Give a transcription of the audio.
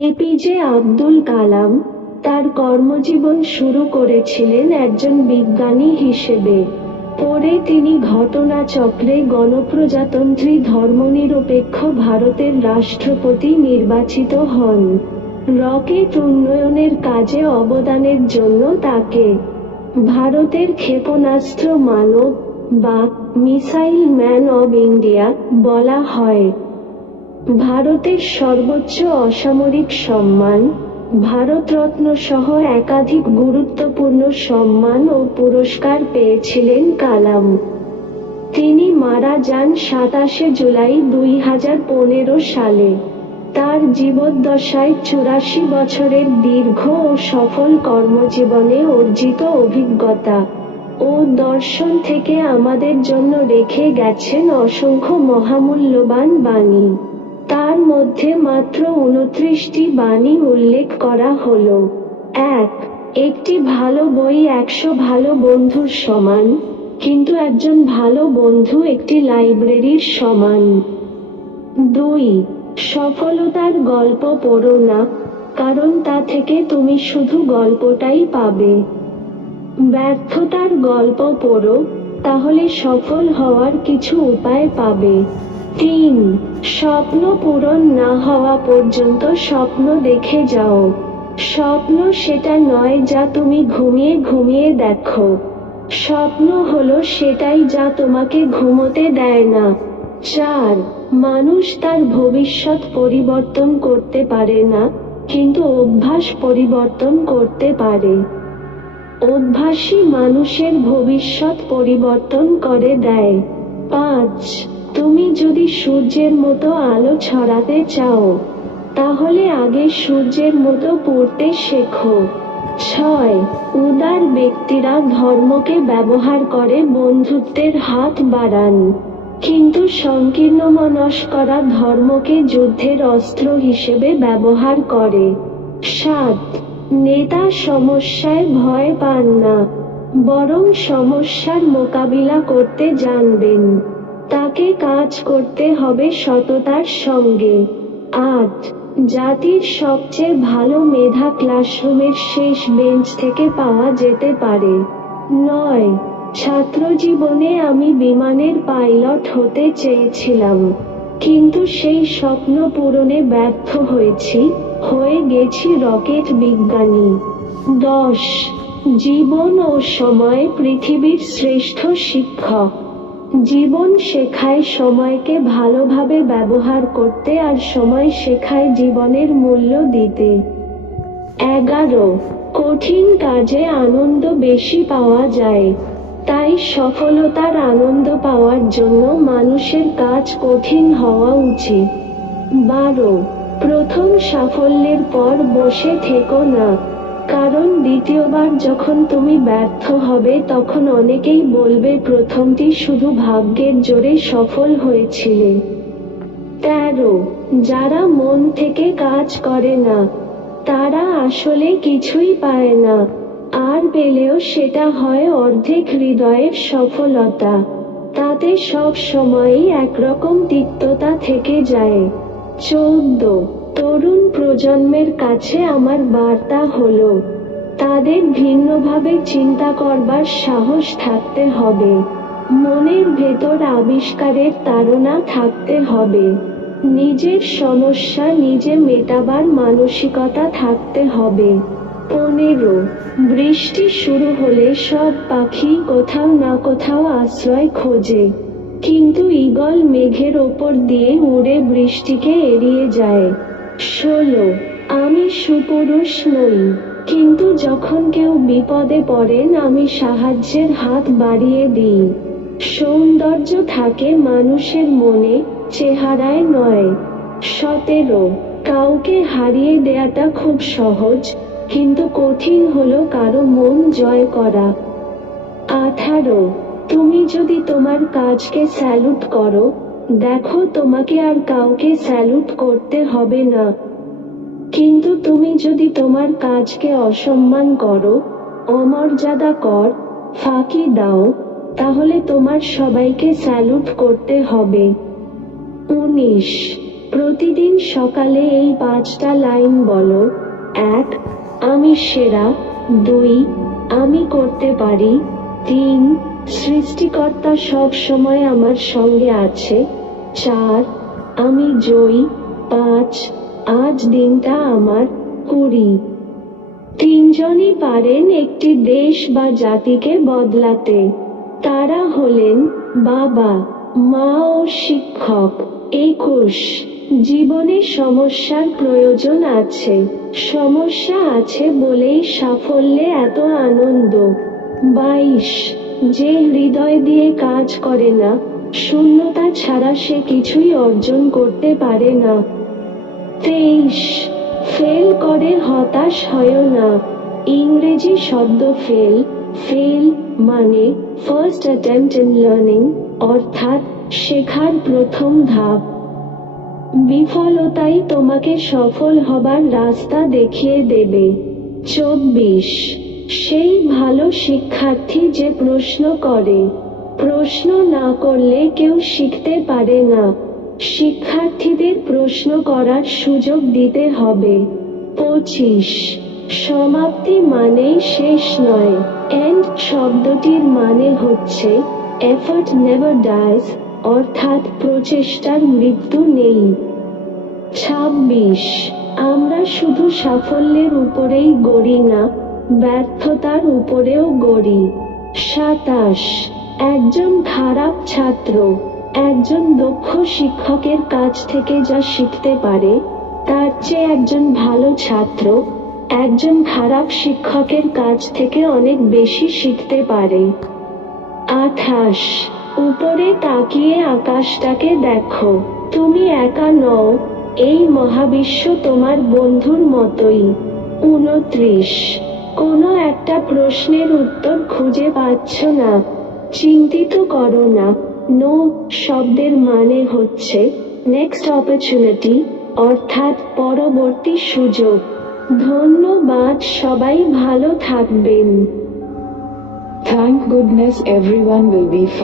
APJ Abdul Kalam তার কর্মজীবন শুরু করেছিলেন একজন বিজ্ঞানী হিসেবে। পরে তিনি ঘটনাচক্রে গণপ্রজাতন্ত্রী ধর্মনিরপেক্ষ ভারতের রাষ্ট্রপতি নির্বাচিত হন। রকেট উন্নয়নের কাজে অবদানের জন্য তাকে ভারতের ক্ষেপণাস্ত্র মানব বা মিসাইল ম্যান অব ইন্ডিয়া বলা হয়। ভারতের সর্বোচ্চ অসামরিক সম্মান ভারতরত্ন সহ একাধিক গুরুত্বপূর্ণ সম্মান ও পুরস্কার পেয়েছিলেন কালাম। তিনি মারা যান 27 জুলাই 2015 সালে। তার জীবদ্দশায় 84 বছরের দীর্ঘ ও সফল কর্মজীবনে অর্জিত অভিজ্ঞতা ও দর্শন থেকে আমাদের জন্য রেখে গেছেন অসংখ্য মহামূল্যবান বাণী। তার মধ্যে মাত্র 29টি বাণী উল্লেখ করা হলো। 1. একটি ভালো বই 100 ভালো বন্ধুর সমান, কিন্তু একজন ভালো বন্ধু একটি লাইব্রেরির সমান। 2. সফলতার গল্প পড়ো না, কারণ তা থেকে তুমি শুধু গল্পটাই পাবে। ব্যর্থতার গল্প পড়ো, তাহলে সফল হওয়ার কিছু উপায় পাবে। 3. স্বপ্ন পূরণ না হওয়া পর্যন্ত স্বপ্ন দেখে যাও। স্বপ্ন সেটা নয় যা তুমি ঘুমিয়ে ঘুমিয়ে দেখো। স্বপ্ন হলো সেটাই যা তোমাকে ঘুমোতে দেয় না। 4. মানুষ তার ভবিষ্যৎ পরিবর্তন করতে পারে না, কিন্তু অভ্যাস পরিবর্তন করতে পারে। অভ্যাসই মানুষের ভবিষ্যৎ পরিবর্তন করে দেয়। 5. তুমি যদি সূর্যের মতো আলো ছড়াতে চাও, তাহলে আগে সূর্যের মতো পড়তে শেখো। 6. উদার ব্যক্তিরা ধর্মকে ব্যবহার করে বন্ধুত্বের হাত বাড়ান, কিন্তু সংকীর্ণমনস্করা ধর্মকে যুদ্ধের অস্ত্র হিসেবে ব্যবহার করে। 7. নেতা সমস্যায় ভয় পান না, বরং সমস্যার মোকাবিলা করতে জানবেন। তাকে কাজ করতে হবে সততার সঙ্গে। 8. জাতির সবচেয়ে ভালো মেধা ক্লাসরুমের শেষ বেঞ্চ থেকে পাওয়া যেতে পারে। 9. ছাত্রজীবনে আমি বিমানের পাইলট হতে চেয়েছিলাম, কিন্তু সেই স্বপ্ন পূরণে ব্যর্থ হয়ে গেছি রকেট বিজ্ঞানী। 10. জীবন ও সময় পৃথিবীর শ্রেষ্ঠ শিক্ষক। জীবন শেখায় সময়কে ভালোভাবে ব্যবহার করতে, আর সময় শেখায় জীবনের মূল্য দিতে। 11. কঠিন কাজে আনন্দ বেশি পাওয়া যায়, তাই সফলতার আনন্দ পাওয়ার জন্য মানুষের কাজ কঠিন হওয়া উচিত। 12. প্রথম সাফল্যের পর বসে থেকো না, কারণ দ্বিতীয়বার যখন তুমি ব্যর্থ হবে তখন অনেকেই বলবে প্রথমটি শুধু ভাগ্যের জোরে সফল হয়েছিলে। 13. যারা মন থেকে কাজ করে না, তারা আসলে কিছুই পায় না, আর পেলেও সেটা হয় অর্ধেক হৃদয়ের সফলতা। তাতে সব সময়ই একরকম তিক্ততা থেকে যায়। 14. তরুণ প্রজন্মের কাছে আমার বার্তা হলো, তাদের ভিন্নভাবে চিন্তা করবার সাহস থাকতে হবে। মনের ভেতর আবিষ্কারের তাড়না থাকতে হবে। নিজের সমস্যা নিজে মেটাবার মানসিকতা থাকতে হবে। 15. বৃষ্টি শুরু হলে সব পাখি কোথাও না কোথাও আশ্রয় খোঁজে, কিন্তু ঈগল মেঘের ওপর দিয়ে উড়ে বৃষ্টিকে এড়িয়ে যায়। 16. আমি সুপুরুষ নই, কিন্তু যখন কেউ বিপদে পড়েন আমি সাহায্যের হাত বাড়িয়ে দিই। সৌন্দর্য থাকে মানুষের মনে, চেহারায় নয়। 17. কাউকে হারিয়ে দেয়াটা খুব সহজ, কিন্তু কঠিন হলো কারো মন জয় করা। 18. তুমি যদি তোমার কাজকে স্যালুট করো, দেখো তোমাকে আর কাউকে স্যালুট করতে হবে না। কিন্তু তুমি যদি তোমার কাজকে অসম্মান করো, অমর্যাদা ফাঁকি দাও, তাহলে তোমার সবাইকে স্যালুট করতে হবে। 19. প্রতিদিন সকালে এই 5টা লাইন বলো। 1. আমি সেরা। 2. আমি করতে পারি। 3. সৃষ্টিকর্তা সব সময় আমার সঙ্গে আছে। 4. আমি জয়ী। 5. আজ দিনটা আমার। 20 তিনজনই পারেন একটি দেশ বা জাতিকে বদলাতে। তারা হলেন বাবা, মা ও শিক্ষক। 21 জীবনে সমস্যার প্রয়োজন আছে। সমস্যা আছে বলেই সাফল্যে এত আনন্দ। 22 যে হৃদয় দিয়ে কাজ করে না, শূন্যতা ছাড়া সে কিছুই অর্জন করতে পারে না। 23 ফেল করে হতাশ হয় না। ইংরেজি শব্দ ফেল মানে ফার্স্ট অ্যাটেম্পট ইন লার্নিং, অর্থাৎ শেখার প্রথম ধাপ। বিফলতাই তোমাকে সফল হবার রাস্তা দেখিয়ে দেবে। 24 সেই ভালো শিক্ষার্থী যে প্রশ্ন করে। প্রশ্ন না করলে কেউ শিখতে পারে না। শিক্ষার্থীদের প্রশ্ন করার সুযোগ দিতে হবে। 25 সমাপ্তি মানেই শেষ নয়। এন্ড শব্দটির মানে হচ্ছে এফর্ট নেভার ডাইজ, অর্থাৎ প্রচেষ্টার মৃত্যু নেই। 26 আমরা শুধু সাফল্যের উপরেই গড়ি না, ব্যর্থতার উপরেও গড়ি। 27 একজন খারাপ ছাত্র একজন দক্ষ শিক্ষকের কাছ থেকে যা শিখতে পারে, তার চেয়ে একজন ভালো ছাত্র একজন খারাপ শিক্ষকের কাছ থেকে অনেক বেশি শিখতে পারে। 28 উপরে তাকিয়ে আকাশটাকে দেখো। তুমি একা নও, এই মহাবিশ্ব তোমার বন্ধুর মতোই। 29 কোনো একটা প্রশ্নের উত্তর খুঁজে পাচ্ছ না, চিন্তিত করো না। নো শব্দের মানে হচ্ছে নেক্সট অপরচুনিটি, অর্থাৎ পরবর্তী সুযোগ। ধন্যবাদ, সবাই ভালো থাকবেন। Thank goodness everyone will be fine.